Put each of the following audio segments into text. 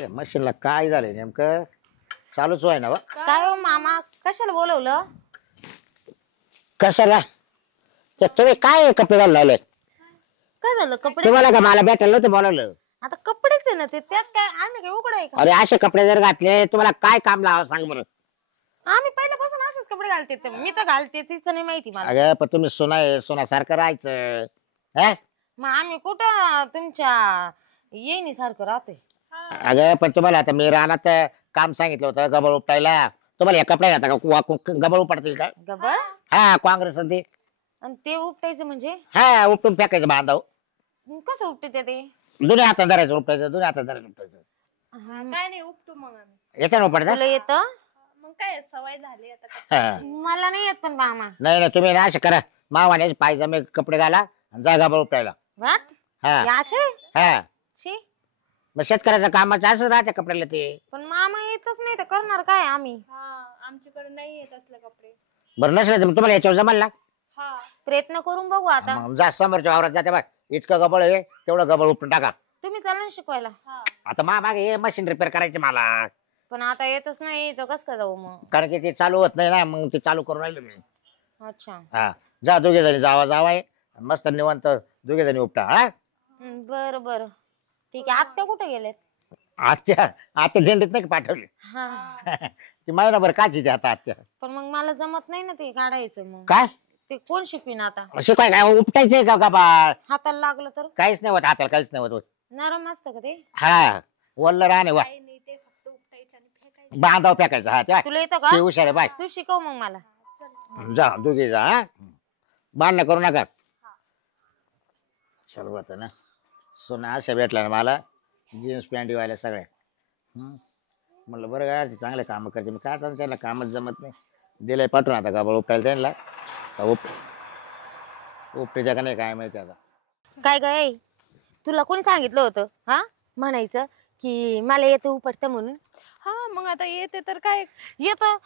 आपल्या मशीनला काय झालंय नेमकं चालूच आहे ना काय हो मामा कशाला बोलवलं? कशाला ते तुम्ही काय कपडे घालून लावले काय झालं कपडे? तुम्हाला का मला भेटायला नव्हतं बोलावलं आता कपडेच आहे ना ते, त्यात काय आम्ही काय उघड आहे का? अरे असे कपडे जर घातले तुम्हाला काय काम लावा सांग बरं आम्ही पहिल्यापासून असेच कपडे घालते तर मी तर घालते तिचं नाही माहिती मला. अगं पण तुम्ही सोना आहे सोन्यासारखं राहायचं हे मग आम्ही कुठं तुमच्या येईनी सारखं राहते. अगं पण तुम्हाला आता मी रानात काम सांगितलं होतं गबळ उपटायला तुम्हाला हे कपडे घाता का गबळ उपटतील का गबळ हा काँग्रेस ते आणि ते उपटायचं म्हणजे हा उपटून फेकायचं बांधाव कसं उपटते ते? दोन्ही हातात धरायचं उपटायचं दोन्ही हातात धरायचं उपटायचं काय नाही उपटू मग आम्ही. येतं ना उपटता तुला येतं? मग काय सवय झाली आता हा. मला नाही येत पण मामा. नाही नाही तुम्ही ना असं करा मावाने पायजमे कपडे घाला आणि जा गबळ उपटायला वाट हा हे असे हा छी. मग शेतकऱ्याचं कामाचं असं राहते कपड्याला ते पण मामा येतच नाही तर करणार काय आम्ही? हा आमच्याकडे नाही येत असले कपडे. बरं नसलं तर मग तुम्हाला याच्यावर जमाल ना हा प्रयत्न करून बघू आता. मग जा समोरच्या वावरात जाते बघ इतकं गबळ आहे तेवढं गबळ उपटून टाका तुम्ही चालला ना शिकवायला? हा आता मागे हे मशीन रिपेअर करायचे मला पण आता येतच नाही तर कसं काय जाऊ मग? कारण की ते चालू होत नाही ना मग ते चालू करून राहिलो मी अच्छा हा जा दोघे जणी जावा आहे मस्त निवांत दोघे जणी उपटा हा बर बर ठीक आहे. आत्या कुठे गेलेत? आत्या झेंडीत नाही का पाठवले हा ती महिनाभर काची ते आता आत्या पण मग मला जमत नाही ना ते काढायचं. मग काय ते कोण शिकवीन आता? शिकवाय काय उपटायचंय का गबाळ हाताला लागलं तर काहीच नाही होत हाताला काहीच नाही होत नरम असतं का ते? हा वल्ल राहणे वा काही नाही ते फक्त उपटायचं आणि फेकायचं. बांधाव फेकायचं हा त्या तुला येतं का? ते हुशार आहे बाय तू शिकव मग मला. जा दोघे जा हा बांधणं करू नका चल होत ना सोना अशा भेटला ना मला जीन्स पॅन्ट व्हायला सगळ्या म्हणलं बरं काय चांगले कामं करते मी काय त्याला कामच जमत नाही दिलंय पाठवून आता गबाळ उपटायला त्यांना उपटेच्या का नाही काय माहिती आता काय काय तुला कोणी सांगितलं होतं हा म्हणायचं की मला येतं उपटतं म्हणून? हा मग आता येते तर काय. येतं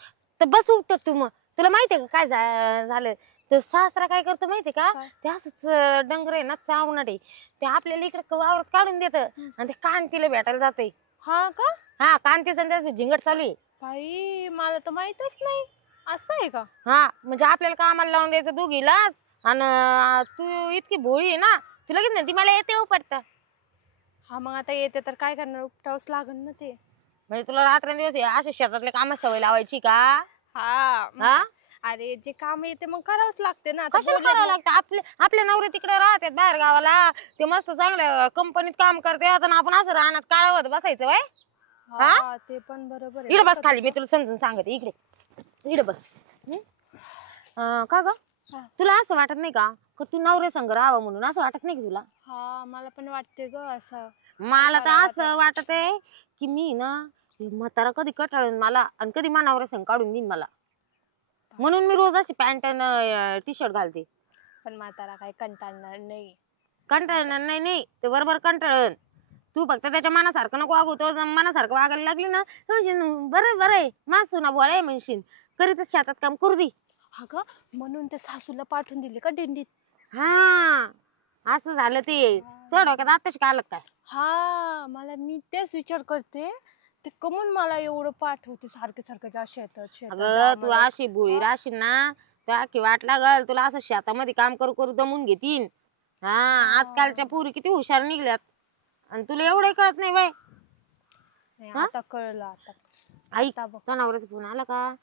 तर बस उपटत तू. मग तुला माहितीये का काय झालं? तो सासरा काय करतो माहितीये का? काय? ते असंच डंगर आहे ना चावणारे ते आपल्याला इकडे वावरात काढून देत आणि ते कांतीला भेटायला जाते. हा का हा कांतीचं त्याचं झिंगट चालू आहे. बाई मला तर माहितच नाही असं आहे का. हा म्हणजे आपल्याला कामाला लावून द्यायचं दोघीलाच. आणि तू इतकी भोळी आहे ना तुला किती नाही ती मला येते उपटता. हा मग आता येते तर काय करणार उपटावंच लागल ना ते. म्हणजे तुला रात्रंदिवस अशा शेतातल्या कामात सवय लावायची का? हा हा अरे जे काम येते मग करावंच लागते ना. आता कशाला बोलले करावं ना. लागतं? आपल्या नवरे तिकडे राहतात बाहेर गावाला ते मस्त चांगल्या कंपनीत काम करते आणि आपण असं राहणार काळावत बसायचं वय. हा ते पण बरोबर आहे. इकडे बस खाली मी तुला समजून सांगते इकडे इकडे बस. का ग तुला असं वाटत नाही का तू नवरे संग राहावं म्हणून असं वाटत नाही की तुला? हा मला पण वाटते ग असं. मला तर असं वाटत आहे की मी ना म्हातारा कधी कटाळून मला आणि कधी मानावर संग काढून देईन मला म्हणून मी रोज अशी पॅन्ट टी शर्ट घालते. पण म्हातारा काही कंटाळणार नाही. कंटाळणार नाही नाही ते बरोबर कंटाळण. तू फक्त त्याच्या मनासारखं नको वागू. तो मनासारखं वागायला लागली ना बरं बरं आहे मासू ना बोळे म्हणशील करीतच शेतात काम करू दे. हा ग म्हणून ते सासूला पाठवून दिले का दिंडीत. हा असं झालं ते तुझ्या डोक्यात आताच काय आलं काय? हा मी तेच विचार करते ते कमून मला एवढं पाठवते सारखं सारखं जा शेतात अगं तू अशी भोळी राहशील ना त्या की वाट लागल तुला असं शेतामध्ये काम करू करू दमून घेतीन. हा आजकालच्या पोरी किती हुशार निघल्यात आणि तुला एवढं कळत नाही बाय. आता कळलं आता. ऐक जनावरांचा फोन आला का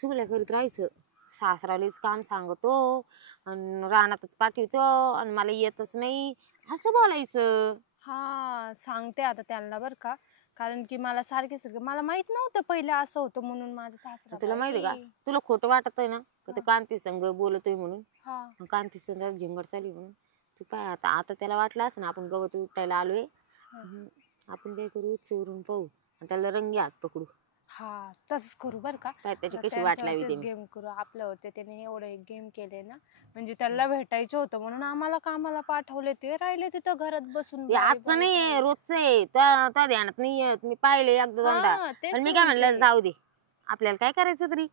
चुगल्या करीत राहायचं. सासरालीच काम सांगतो आणि रानातच पाठवतो आणि मला येतच नाही असं बोलायचं. हा सांगते आता त्यांना बर का. कारण की मला सारखे मला माहित नव्हतं पहिले असं होतं म्हणून माझं सासरा. तुला माहिती का तुला खोटं वाटत आहे ना का ते कांती संग बोलतोय म्हणून. हा कांती संग झिंगट चालू म्हणून तू काय आता आता त्याला वाटलं असं ना आपण गवत उपटायला आलोय आपण काय करू चोरून पाहू आणि त्याला रंगी हात पकडू. हा तसंच करू बर का. काय त्याची कशी वाट लावी ते गेम करू आपल्यावरती त्याने एवढे गेम केले ना म्हणजे त्याला भेटायचं होतं म्हणून आम्हाला कामाला पाठवले ते राहिले तिथं घरात बसून. आजचं नाहीये रोजचं आहे त्या ध्यानात नाहीये. मी पाहिले एकदा दोनदा पण मी काय म्हणलं जाऊ दे आपल्याला काय करायचं तरी.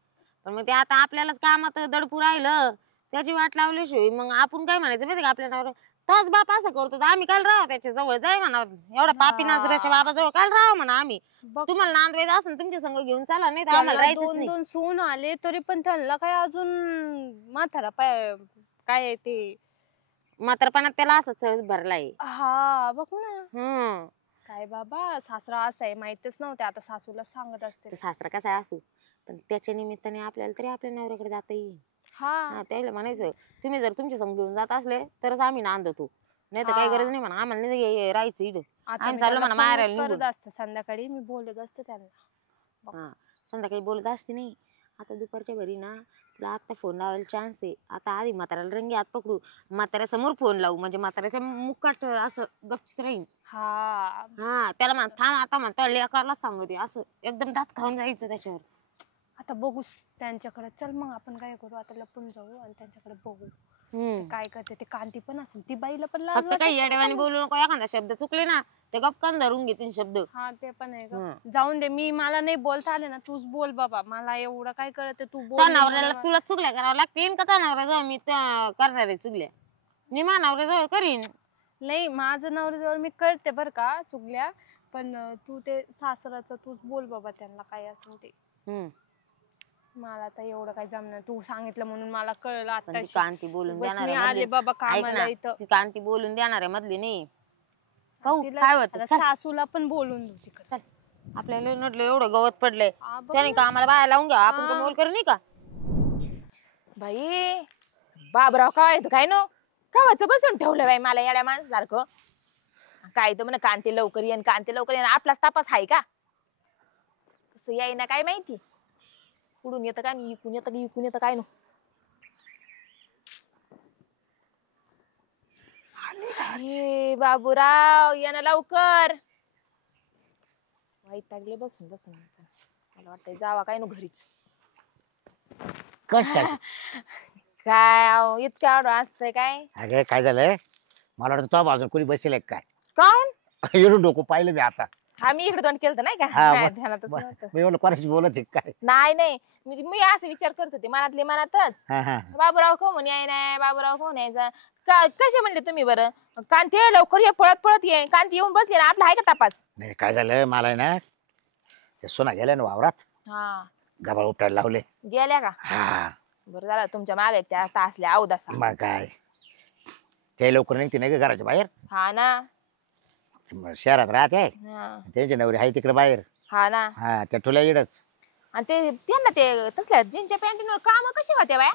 पण मग ते आता आपल्यालाच कामात दडपू राहिलं त्याची वाट लावल्याशिवाय मग आपण काय म्हणायचं माहिती का आपल्या नवरा तोच बाप असं करतो तर आम्ही काल राहू त्याच्या जवळ जाय म्हणा एवढा पापी नजरेच्या बाबा जवळ काल राहू म्हणा आम्ही बघ, तुम्हाला नांदवायचं असेल तुमच्या संग घेऊन चला नाही तर आम्हाला त्याला राहायचंच नाही. 2-2 सून आले तरी पण त्यांना काय अजून म्हातारा पाय काय आहे ते म्हातारपणात त्याला असं चळ भरलाय. हा बघ ना. हम्म काय बाबा सासरा असा आहे माहितच नव्हते आता सासूला सांगत असते. ते सासरा कसा आहे असू पण त्याच्या निमित्ताने आपल्याला तरी आपल्या नवऱ्याकडे जाता येईल. हा हा त्याला म्हणायचं तुम्ही जर तुमच्या संग घेऊन जात असले तरच आम्ही नांदतो नाही तर काही गरज नाही म्हणा आम्हाला नाही राहायचं इथं. आता आम्ही मी चाललो त्याला म्हणा मारायला फोनच निघून. करत असते संध्याकाळी मी बोलत असते त्यांना. हा संध्याकाळी बोलत असते नाही आता दुपारच्या घरी ना तुला आता फोन लावायला चान्स आहे. आता आधी म्हाताऱ्याला रंगी हात पकडू म्हाताऱ्यासमोर फोन लावू म्हणजे म्हाताऱ्याच्या मुखात असं गपचित राहील. हा हा त्याला म्हण थांब आता म्हणता लेकाला सांगते असं एकदम दात खाऊन जायचं त्याच्यावर. आता बघूस त्यांच्याकडे चल मग आपण काय करू आता लपून जाऊ आणि त्यांच्याकडे बघू हम्म काय करते ते कांती पण असेल ती बाईला पण लाज फक्त वाटत काही नाही येड्यावानी का? बोलू नको एखादा शब्द चुकले ना ते गपकन धरून घेतील शब्द. हा ते पण आहे का हम्म. जाऊन दे मी मला नाही बोलता आले ना तूच बोल बाबा मला एवढं काय कळत तू बोल त्या मी नवऱ्याला मला- तुला चुकल्या करावं लागतील का त्या नवऱ्याजवळ मी करणार आहे चुकल्या मी मा नवऱ्याजवळ करीन. नाही माझं नवऱ्याजवळ मी कळते बर का चुकल्या पण तू ते सासराचं तूच बोल बाबा त्यांना काय असेल ते. हम्म मला आता एवढं काय जमणार तू सांगितलं म्हणून मला कळलं पण ती आता कांती बोलून देणार मी आहे आले मधली. बाबा ऐक कामाला ना इथं ती कांती बोलून देणार आहे मधली नाही. पाहू तिला- काय होत आता सासूला पण बोलून देऊ तिकडे. चल आपल्याला नटलं एवढं गवत पडलंय हा बघ त्याने ना. का आम्हाला बाहेर लावून घ्या आपण हा. का मोल करू नाही का. बाई बाबराव काय येतो काय नो कवाचं बसून ठेवलं बाई मला येड्या माणसासारखं काय तर म्हण कांती लवकर येईन कांती लवकर येईन आपलाच तापास आहे का कसं येईना काय माहिती कुठून येतं काय इकून येतं इकून येतं काय नो हे बाबूराव ये ना लवकर वाईट लागले बसून बसून मला वाटतंय जावा काय नो घरीच कस काय काय अहो, इतकं आवड असतंय काय अगे काय झालंय मला वाटतं तो बाजून कोणी बसेल काय काऊन येऊन डोकं पाहिलं मी आता हा मी इकडे दोन केलं नाही का हा, माझ्या मग- ध्यानातच नव्हतं मी म्हणलं कोणाशी बोलत आहे काय. नाही नाही मी असं विचार करत होते मनातले मनातच हा हा बाबूराव कोण याय नाही बाबूराव कोण यायचा कसे म्हणले तुम्ही बरं कांती ये लवकर ये पळत पळत ये कांती येऊन बसली ना आपला आहे का तपास नाही काय झालं मला आहे ना ते सोना गेल्या ना वावरात हा गबाळ उपटायला लावले. गेल्या का हा बरं झालं तुमच्या मागे त्या तासल्या अवदासा मग काय ते लवकर निघते नाही का घराच्या बाहेर हा ना शहरात राहते हा त्यांचे नवरे आहे तिकडे बाहेर. हा ना हा त्या ठुल्या इडच आणि ते त्यांना ते तसल्या जीनच्या पॅन्टीवर काम कशी होते बाया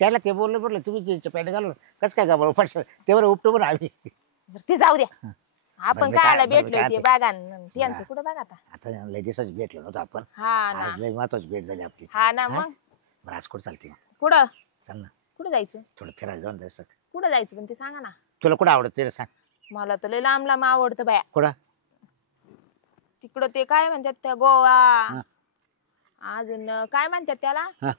त्याला ते बोललं तुम्ही जीन्सच्या पॅन्ट घालून कसं काय गबाळ उपटश ते बरं उपटू पण आम्ही बरं ते जाऊ द्या आपण बरं मी कायला बरं मी भेटलोय ते काय बागान त्यांचं कुठं बघा आता आता लय दिवसाच भेटलो नव्हतो आपण. हा ना आज लय महत्वाची भेट झाली आपली. हा ना हा? मग बरं आज कुठं चालते कुठं चल ना कुठं जायचं थोडं फिरायला जाऊन जायचं. कुठं जायचं पण ते सांगा ना तुला कुठं आवडत ते सांग. मला तर लय लांब लांब आवडतं बाया कुठं तिकडं ते काय म्हणतात त्या गोवा हा. अजून काय म्हणतात त्याला हा.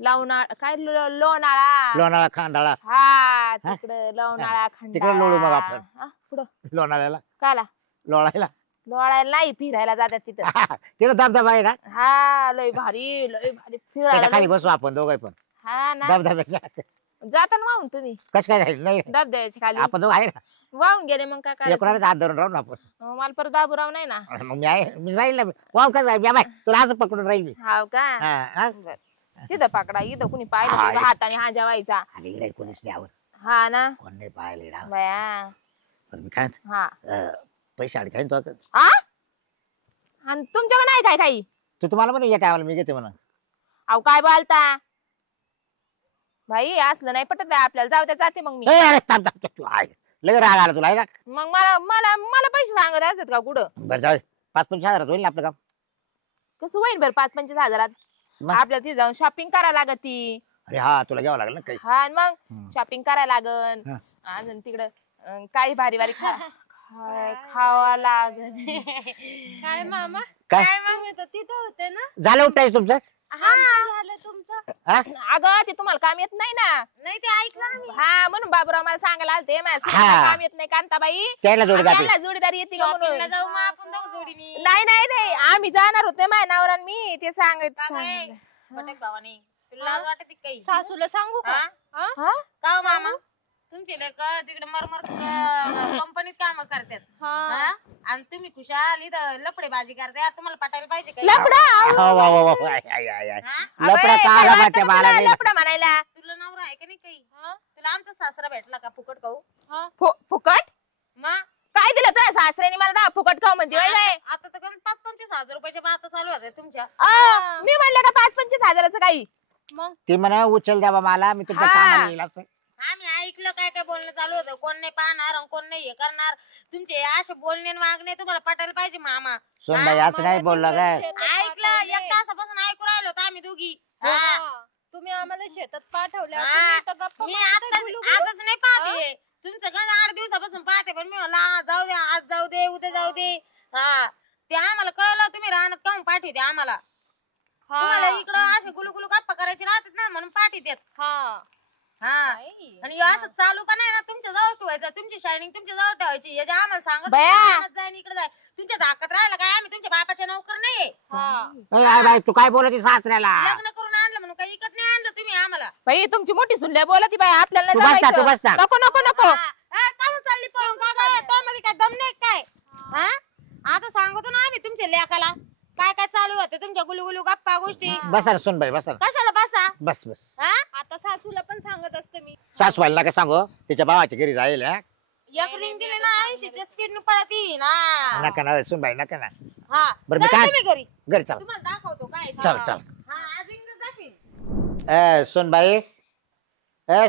लोणाळा काय लोणाळा लोणाळा खांडाळा हा तिकडं लोणाळा तिकडं लोळू मग आपण. हा, कुठं लोणाळ्याला काला लोळायला लोणाळ्याला नाही फिरायला जातात तिथं तिकडे धबधबा आहे ना हा लय भारी त्याच्या फिरायला खाली लय- बसू आपण दोघं पण हा ना धबधब्याच्या जाता ना वाहून तुम्ही कसं काय जायचं नाही धबधब्याच्या खाली आपण दोघं आहे ना वाहून गेले मग काय करायचं एकोणाला हात धरून राहू ना आपण. मला परत बाबूराव नाही ना मग मी आहे मी राहील ना वाव कसं आहे बाय तुला असं पकडून राहील मी. हाव का हा, हा. बरं. तिथं पकडा इथं कुणी हा, पाहिलं इथं. हाताने हा जेवायचा आणि इकडे कोणीच नाही आवड हा ना कोण नाही पाहायला इकडं. बया पण मी काय म्हणतो, हा पैसे आड काय तो आ आणि तुमच्याकडे नाही काय काही तू तुम्हाला म्हणे या टायमाला मी घेते म्हणा. अहो काय बोलता भाई असलं नाही पटत बाई आपल्याला जाऊ द्या जाते मग मी ए, अरे थांब थांब तू आहे लगे राग आला तुला आहे ना. मग मला मला मला पैसे सांगत असतात का कुठं बरं जाऊ 5-5 हजारात होईल ना आपलं काम. कसं होईल बरं 5-25 हजारात मग? आपल्याला तिथे जाऊन शॉपिंग करायला लागत ती अरे हा तुला घ्यावं लागेल ना काही. हा आणि मग हम्म. शॉपिंग करायला लागन हा. अजून तिकडं काही भारी भारी खावा लागन काय मामा काय तुम्ही तर तिथं होते ना झालं उपटायचं तुमचं हा झालं तुमचं हा अगं ते तुम्हाला काम येत नाही ना नाही ते ऐकलं आम्ही. हा म्हणून बाबूराव मला सांगायला आलते माझ्या हा. सुनाला काम येत नाही कांताबाई त्याला जोडी आणि जाते यांना जोडीदारी येते का म्हणून शॉपिंगला जाऊ मग आपण जाऊ जोडीने. नाही नाही नाही आम्ही जाणार होते माझ्या नवरा आणि मी ते सांगत का गं, भटक भावानी तुला लाज वाटते काही सासूला सांगू का हा? हा? हा का हो मामा तुमचे लेक तिकडे मरमर कंपनीत काम करतात हा? आणि तुम्ही खुशाल इथं लफडेबाजी करते तुम्हाला पटायला पाहिजे का लफडा वा वा वा वा. I, I, I, I. हा? लफडा का आला माझ्या मला नाही. लफडा म्हणायला तुला नवरा आहे का नाही काही तुला आमचा सासरा भेटला का फुकट खाऊ फुकट मग काय दिलं तुझ्या सासऱ्याने मला दहा फुकट खाऊ म्हणते वय काय आता तर 5-25 हजार रुपयाच्या बाता चालू होत्या तुमच्या मी म्हणलं का 5-25 हजाराचं काही मग ती म्हणा उचल द्यावा मला मी तुमच्या हा. कामाला येईल असं. आम्ही ऐकलं काय काय बोलणं चालू होतं कोण नाही पाहणार आणि कोण नाही हे करणार तुमचे असे बोलणे आणि वागणे तुम्हाला पटायला पाहिजे मामा सोनबाई असं नाही बोललं काय ऐकलं एक तासापासून ऐकू राहिलो होतो आम्ही दोघी तुम्ही आम्हाला शेतात पाठवल्या हा. तुम्ही इथं गप्पा मी मारताय आताच गुलू गुलू. आजच नाही पाहते तुमचं गण 8 दिवसापासून पाहते पण मी म्हणलं जाऊ दे आज जाऊ दे उद्या जाऊ दे हा ते आम्हाला कळलं तुम्ही रानात काहून पाठवते आम्हाला तुम्हाला इकडं असे गुलू गप्पा करायचे राहतात ना म्हणून पाठवतात हा हा बाई. आणि ह्यो असं चालू का नाही ना तुमच्या जवळ ठेवायचं तुमची शायनिंग तुमच्या जवळ ठेवायची याच्या आम्हाला सांगत बया. जाय इकडे जाय तुमच्या धाकात राहिला काय आम्ही तुमच्या बापाच्या नोकर नाही हा. अरे बाई, तू काय बोलत सासऱ्याला लग्न करून आणलं म्हणून काही इकत नाही आणलं तुम्ही आम्हाला बाई तुमची मोठी सुनल्या बोलती बाई आपल्याला तू नाही बसता, तू जमायचं. बसता. नको नको नको काहून चालली पळून का काय तो मध्ये काय दम नाही काय हा आता सांगतो ना आम्ही तुमच्या लेकाला काय काय चालू होतं तुमच्या गुलू गप्पा गोष्टी बसा ना सोनबाई बसा ना. कशाला बसा बस बस हा आता सासूला पण सांगत असते मी सासूबाईला नका सांगू तिच्या भावाच्या घरी जाईल हा. एक लिंक दिली ना 80च्या स्पीड न पळत येईन हा नका ना सोनबाई नका ना हा बरं, मी चला काय- तुम्ही घरी घरी चल तुम्हाला दाखवतो काय चल चल हा आज इंग्रज दाखवीन सोनबाई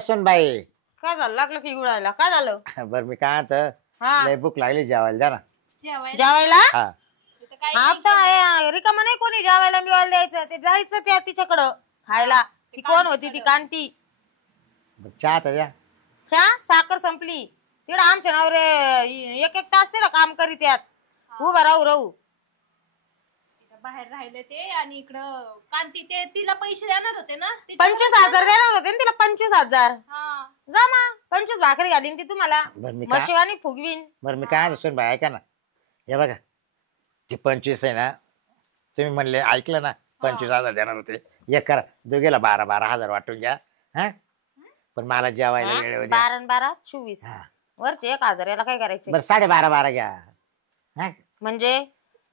सोनबाई काय झालं लागलं की उडायला काय झालं बर मी काय आता हा लय भूक लागली जेवायला द्या ना जेवायला जेवायला हा तिथं काय आता रिकामा नाही कोणी जेवायला बिवायला द्यायचं ते जायचं त्या तिच्याकडं खायला ती कोण होती ती कांती बरं, चहा तर द्या चहा साखर संपली तिकडं आमच्या नवरे एक तास तिकडं काम करीत यात उभा राहू तिथं बाहेर राहिले ते आणि इकडं कांती ते तिला पैसे देणार होते ना 25,000 देणार होते ना तिला 25,000 हा जा मग 25 भाकरी घालीन ती तुम्हाला बरं मी काय मशिवानी फुगवीन बरं मी काय सोनबाई ऐका ना हे बघा ती 25 आहे ना तुम्ही म्हणले ऐकलं ना 25,000 देणार होते एक करा दोघीला 12 हजार वाटून घ्या हा पण मला जेवायला वेळ द्या 12 24 हा. वरचे 1,000 याला काय करायचे बरं 12.5 घ्या हा म्हणजे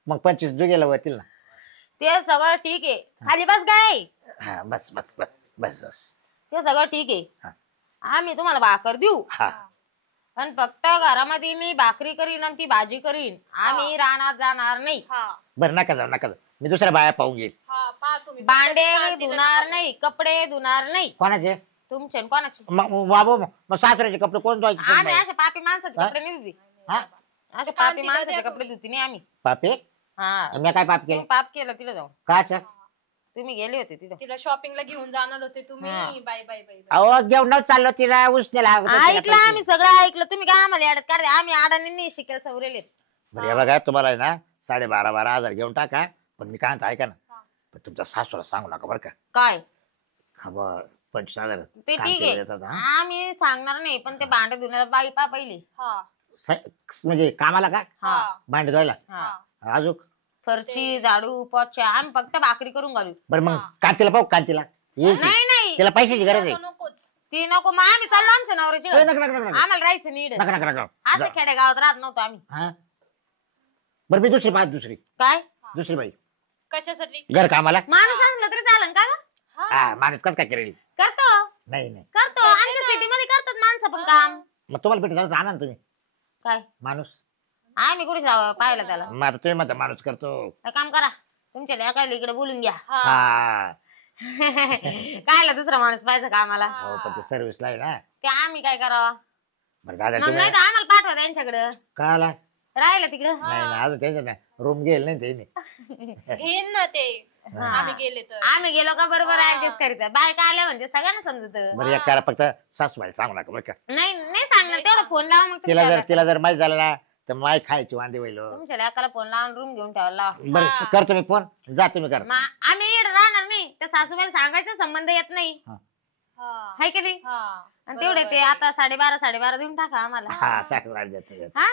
मग 25 दोघीला होतील ना ते सगळं ठीक आहे खाली बस काय हा बस बस बस बस बस ते सगळं ठीक हा. आहे आम्ही तुम्हाला भाकर देऊ हा पण फक्त घरामध्ये मी भाकरी करीन आणि ती भाजी करीन आम्ही रानात जाणार नाही हा बरं नका जाऊ नका जाऊ मी दुसऱ्या बाया पाहून घेईल हा पहा तुम्ही भांडे धुणार नाही कपडे धुणार नाही कोणाचे तुमचे आणि कोणाचे बाबू मग सासऱ्याचे कपडे कोण धुवायचे आम्ही सोनबाई? अशा पापी माणसाचे हा? कपडे नाही धुती हा अशा कांतीला पापी माणसाचे द्या कपडे तुम्ही. धुती नाही आम्ही पापे हा मी काय पाप केलं तुम्ही पाप केलं तिला जाऊन काच्या तुम्ही गेले होते तिथं तिला शॉपिंगला घेऊन जाणार होते तुम्ही हा. बाय बाय बाय अहो जेवण चाललो तिला उसने ऐकलं आम्ही सगळं ऐकलं तुम्ही काय आम्हाला याड्यात काढते आम्ही अडाणी नाही शिकेल सवरेले बरं हे बघा तुम्हाला आहे ना 12.5 घेऊन टाका पण मी काय म्हणतो ऐका ना पण तुमच्या सासूला सांगू नका बरं का काय हा बरं 25,000 ते कांतीला ठीक आहे देतात, हा? आम्ही सांगणार नाही पण ते भांडे धुण्याला बाई पा पहिली हा म्हणजे कामाला का हा भांडे धुवायला हा अजून फरची झाडू पोछा आम्ही फक्त भाकरी करून घालू बरं मग कांतीला पाहू कांतीला येईल ती. नाही नाही तिला पैशाची गरज आहे नकोच ती नको मग आम्ही चाललो आमच्या नवऱ्याची नका नका नका नका आम्हाला राहायचं नीड नका नका नका असं खेडेगावात राहत नव्हतो आम्ही हा बरं मी दुसरी पाहत काय दुसरी बाई कशासाठी घर कामाला माणूस असलं तरी चालन का ग? हा माणूस कस काय करेल करतो नाही नाही करतो आमच्या सिटी मध्ये करतात माणसं पण काम मग तुम्हाला भेट झालं आणा ना तुम्ही काय माणूस आम्ही कुठे जावं पाहिलं त्याला मग आता तुम्ही म्हणता माणूस करतो तर काम करा तुमच्या लेकाला इकडे बोलून घ्या हा कायला दुसरा माणूस पाहिजे कामाला हो पण ते सर्व्हिसला आहे ना ते आम्ही काय करावा बरं दादा मग तुम्ही नाही तर आम्हाला पाठवा त्यांच्याकडे कळाला राहिलं तिकडं नाही ना अजून त्यांच्या नाही रूम घेईल नाही ते घेईन ना ते आम्ही गेले तर आम्ही गेलो का बरोबर ऍडजस्ट करीत बायका आल्या म्हणजे सगळ्यांना समजत बरं एक करा फक्त सासूबाई सांगू नका बरं का नाही नाही सांगणार तेवढा फोन लावा मग तिला तुमच्या तिला जर माहीत झालं ना तर माय खायची वांदे होईल हो. तुमच्या लेकाला फोन लावून रूम घेऊन ठेवायला लावा बरं करतो मी फोन जा तुम्ही करा मग आम्ही इकडे राहणार नाही त्या सासूबाईला सांगायचा संबंध येत नाही हा हाय की नाही हा आणि तेवढे ते आता 12:30 देऊन टाका आम्हाला हा सासूबाई देतो हा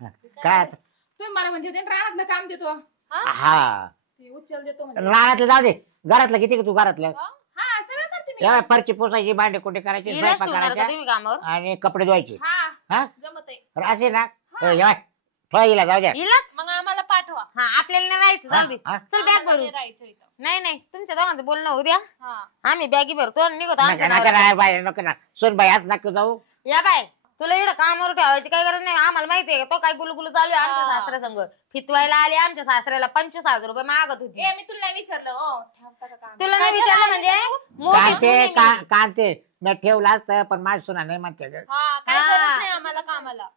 काय आता तुम्ही मला म्हणजे ते रानातलं काम देतो हा ते उचल देतो म्हणजे रानातलं जाऊ दे घरातलं किती का तू घरातलं हा सगळं करते या फरची पुसायची भांडे कुठे करायची इलाज स्वयंपाक ठेवणार का करायचा तुम्ही कामावर आणि कपडे धुवायचे हा हा जमत आहे. तर असे ना या थोडा येला जाऊ द्या इलाज मग आम्हाला पाठवा. हा आपल्याला नाही राहायचं जाऊ दे हा, हा. चल बॅग आम्हाला भरू नाही राहायचं इथं. नाही नाही तुमच्या दोघांचं बोलणं होऊ द्या हा आम्ही बॅगी भरतो आणि निघतो नका आमच्या नका नवऱ्याला. ना बाय नको ना सोन बाई आज नका जाऊ या बाय तुला इकडं कामावर ठेवायची काही गरज नाही आम्हाला माहितीये तो काय गुलगुलू चालू आहे आमच्या हा. सासऱ्या संग फितवायला आले आमच्या सासऱ्याला 25,000 रुपये मागत होती ए मी तुला नाही विचारलं हो ठेवता का काम? तुला नाही विचारलं म्हणजे मोठी सून कांते आहे मी. कांते मी ठेवलं असतं पण माझी सुना नाही म्हणते ग. हा काय हा. गरज नाही आम्हाला कामाला.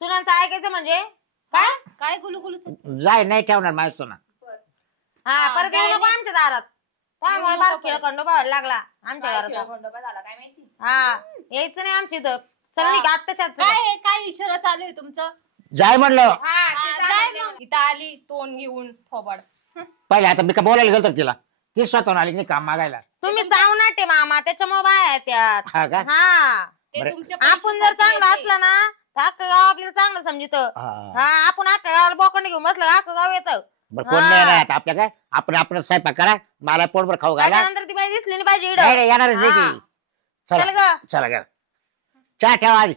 सुनांचं ऐकायचं म्हणजे काय काय गुलू जाय नाही ठेवणार माझी सुना हा हा, परत येऊ जाय नको नाही. आमच्या दारात त्यामुळे येऊ बार नको खेळ परत. खंडोबा व्हायला लागला आमच्या काय घरात खेळखंडोबा झाला काय माहिती. हा यायचं नाही आमच्या इथं सगळी हा. आत्ताच्या आत्ता. काय आहे, काय इशारा चालू आहे तुमचं? जाय म्हणलं हा, हा, ते जाय चालू मग. इथं आली तोंड घेऊन थोबाड. पहिले आता मी का बोलायला गेलो तिला ती स्वतःहून आली की नाही काम मागायला तुम्ही चावून नाटे मामा त्याच्यामुळे बाय त्यात हा का हा ते बरं. तुमच्या आपण जर पैशासाठी चांगलं येते. असलं ना तर अख्खं गाव आपल्याला चांगलं समजित हा. हा आपण अख्खं गावाला बोकंड घेऊन बसलं का अख्खं गाव येतं बरं कोण नाही राहत आपल्या काय आपण स्वयंपाक करा मला पोटभर खाऊ घाला त्याच्यानंतर ती बाई दिसली नाही पाहिजे नाही इकडं नाही, येणारच नाही हा. ती. चल चला ग चला ग चहा ठेवा आधी